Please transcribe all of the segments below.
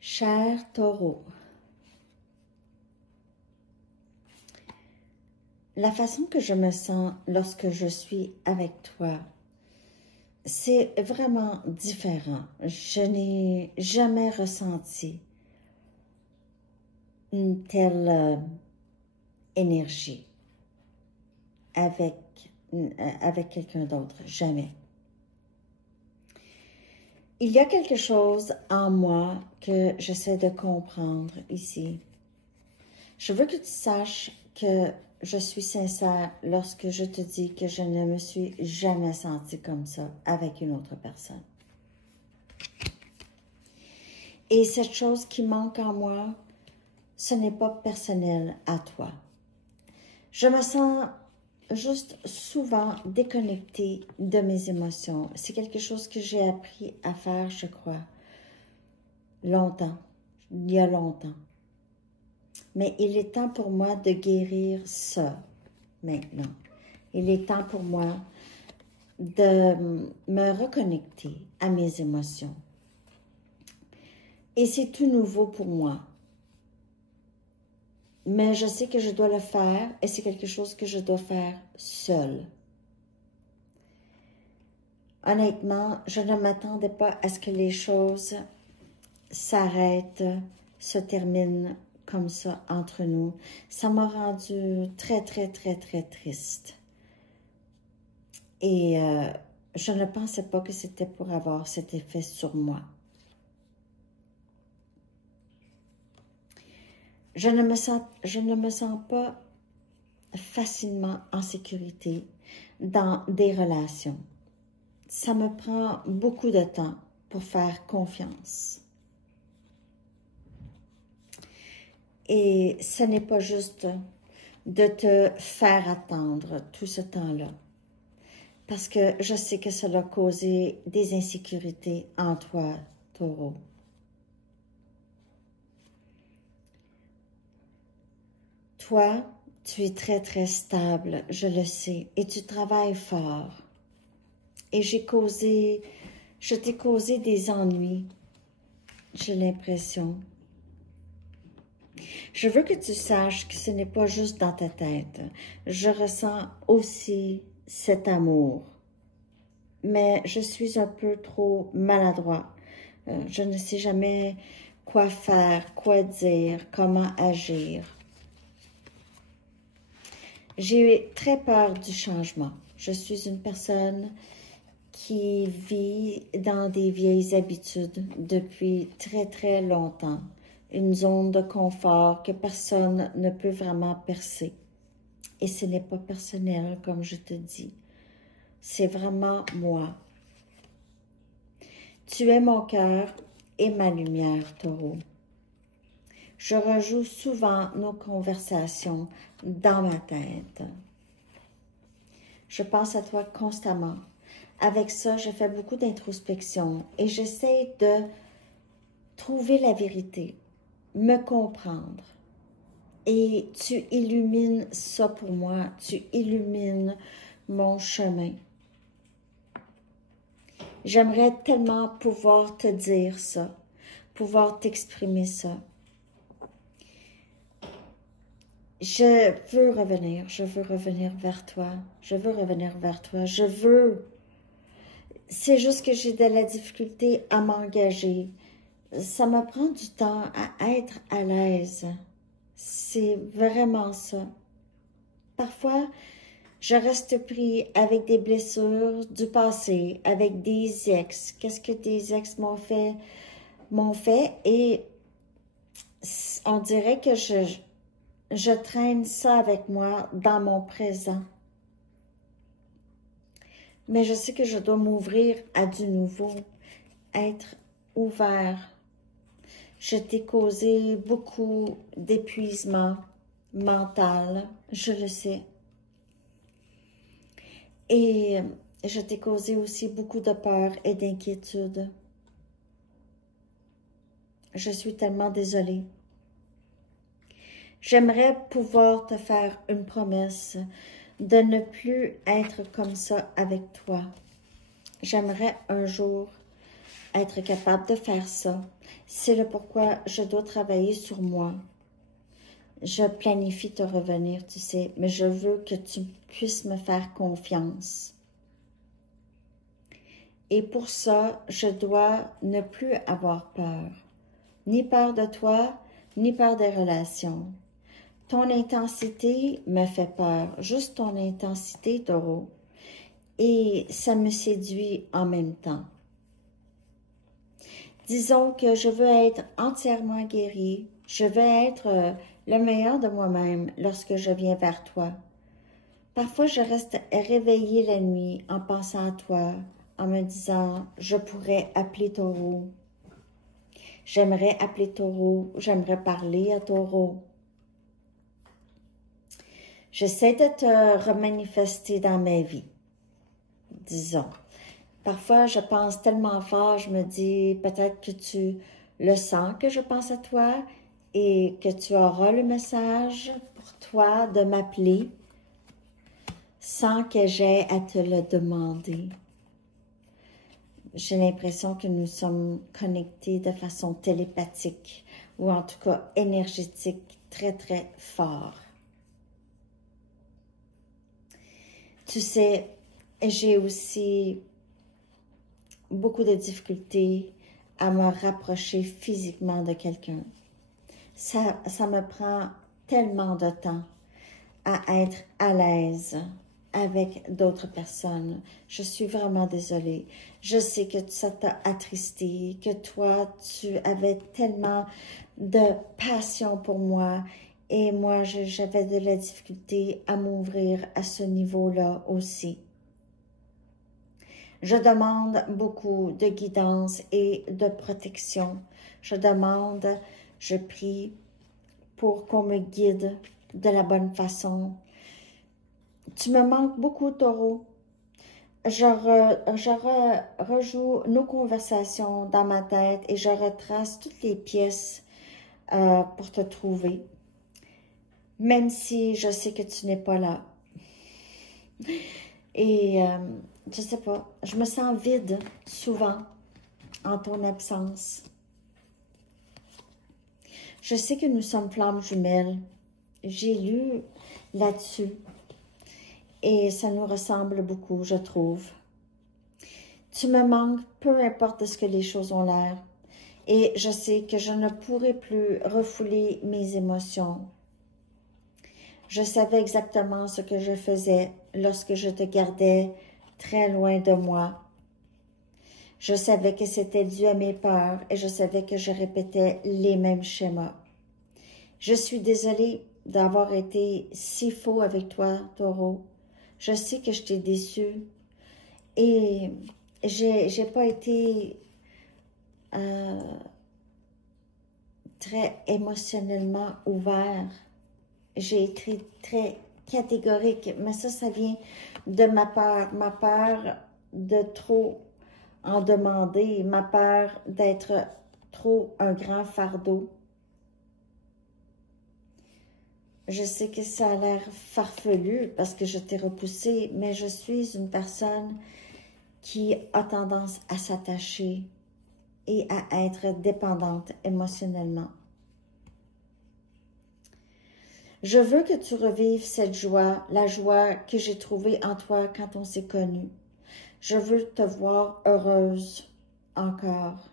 Cher Taureau, la façon que je me sens lorsque je suis avec toi, c'est vraiment différent. Je n'ai jamais ressenti une telle énergie avec quelqu'un d'autre, jamais. Il y a quelque chose en moi que j'essaie de comprendre ici. Je veux que tu saches que je suis sincère lorsque je te dis que je ne me suis jamais sentie comme ça avec une autre personne. Et cette chose qui manque en moi, ce n'est pas personnel à toi. Je me sens juste souvent déconnectée de mes émotions. C'est quelque chose que j'ai appris à faire, je crois, longtemps, il y a longtemps. Mais il est temps pour moi de guérir ça maintenant. Il est temps pour moi de me reconnecter à mes émotions. Et c'est tout nouveau pour moi. Mais je sais que je dois le faire et c'est quelque chose que je dois faire seule. Honnêtement, je ne m'attendais pas à ce que les choses s'arrêtent, se terminent comme ça entre nous. Ça m'a rendu très, très, très, très triste. Et je ne pensais pas que c'était pour avoir cet effet sur moi. Je ne me sens pas facilement en sécurité dans des relations. Ça me prend beaucoup de temps pour faire confiance. Et ce n'est pas juste de te faire attendre tout ce temps-là. Parce que je sais que cela a causé des insécurités en toi, Taureau. Toi, tu es très, très stable, je le sais, et tu travailles fort. Et je t'ai causé des ennuis, j'ai l'impression. Je veux que tu saches que ce n'est pas juste dans ta tête. Je ressens aussi cet amour. Mais je suis un peu trop maladroit. Je ne sais jamais quoi faire, quoi dire, comment agir. J'ai très peur du changement. Je suis une personne qui vit dans des vieilles habitudes depuis très, très longtemps. Une zone de confort que personne ne peut vraiment percer. Et ce n'est pas personnel, comme je te dis. C'est vraiment moi. Tu es mon cœur et ma lumière, Taureau. Je rejoue souvent nos conversations dans ma tête. Je pense à toi constamment. Avec ça, je fais beaucoup d'introspection et j'essaie de trouver la vérité, me comprendre. Et tu illumines ça pour moi, tu illumines mon chemin. J'aimerais tellement pouvoir te dire ça, pouvoir t'exprimer ça. Je veux revenir vers toi, c'est juste que j'ai de la difficulté à m'engager. Ça me prend du temps à être à l'aise. C'est vraiment ça. Parfois, je reste pris avec des blessures du passé, avec des ex. Qu'est-ce que des ex m'ont fait? Et on dirait que je traîne ça avec moi dans mon présent. Mais je sais que je dois m'ouvrir à du nouveau, être ouvert. Je t'ai causé beaucoup d'épuisement mental, je le sais. Et je t'ai causé aussi beaucoup de peur et d'inquiétude. Je suis tellement désolée. J'aimerais pouvoir te faire une promesse de ne plus être comme ça avec toi. J'aimerais un jour être capable de faire ça. C'est le pourquoi je dois travailler sur moi. Je planifie te revenir, tu sais, mais je veux que tu puisses me faire confiance. Et pour ça, je dois ne plus avoir peur. Ni peur de toi, ni peur des relations. Ton intensité me fait peur, juste ton intensité, Taureau. Et ça me séduit en même temps. Disons que je veux être entièrement guérie. Je veux être le meilleur de moi-même lorsque je viens vers toi. Parfois, je reste réveillée la nuit en pensant à toi, en me disant « je pourrais appeler Taureau ». J'aimerais appeler Taureau, j'aimerais parler à Taureau. J'essaie de te remanifester dans ma vie, disons. Parfois, je pense tellement fort, je me dis peut-être que tu le sens que je pense à toi et que tu auras le message pour toi de m'appeler sans que j'aie à te le demander. J'ai l'impression que nous sommes connectés de façon télépathique ou en tout cas énergétique très, très fort. Tu sais, j'ai aussi beaucoup de difficultés à me rapprocher physiquement de quelqu'un. Ça me prend tellement de temps à être à l'aise avec d'autres personnes. Je suis vraiment désolée. Je sais que ça t'a attristé, que toi, tu avais tellement de passion pour moi et moi, j'avais de la difficulté à m'ouvrir à ce niveau-là aussi. Je demande beaucoup de guidance et de protection. Je prie pour qu'on me guide de la bonne façon. Tu me manques beaucoup, Taureau. Je rejoue nos conversations dans ma tête et je retrace toutes les pièces pour te trouver, même si je sais que tu n'es pas là. Et je sais pas, je me sens vide souvent en ton absence. Je sais que nous sommes flammes jumelles. J'ai lu là-dessus. Et ça nous ressemble beaucoup, je trouve. Tu me manques, peu importe de ce que les choses ont l'air. Et je sais que je ne pourrai plus refouler mes émotions. Je savais exactement ce que je faisais lorsque je te gardais très loin de moi. Je savais que c'était dû à mes peurs et je savais que je répétais les mêmes schémas. Je suis désolée d'avoir été si faux avec toi, Taureau. Je sais que je t'ai déçu et j'ai pas été très émotionnellement ouvert. J'ai été très catégorique, mais ça vient de ma peur de trop en demander, ma peur d'être trop un grand fardeau. Je sais que ça a l'air farfelu parce que je t'ai repoussé, mais je suis une personne qui a tendance à s'attacher et à être dépendante émotionnellement. Je veux que tu revives cette joie, la joie que j'ai trouvée en toi quand on s'est connus. Je veux te voir heureuse encore.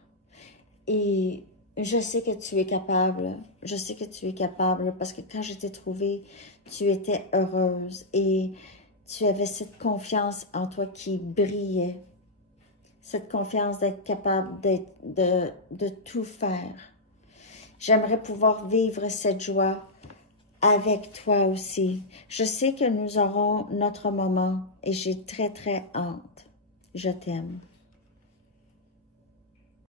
Et je sais que tu es capable. Je sais que tu es capable parce que quand je t'ai trouvée, tu étais heureuse et tu avais cette confiance en toi qui brillait. Cette confiance d'être capable de tout faire. J'aimerais pouvoir vivre cette joie avec toi aussi. Je sais que nous aurons notre moment et j'ai très, très hâte. Je t'aime.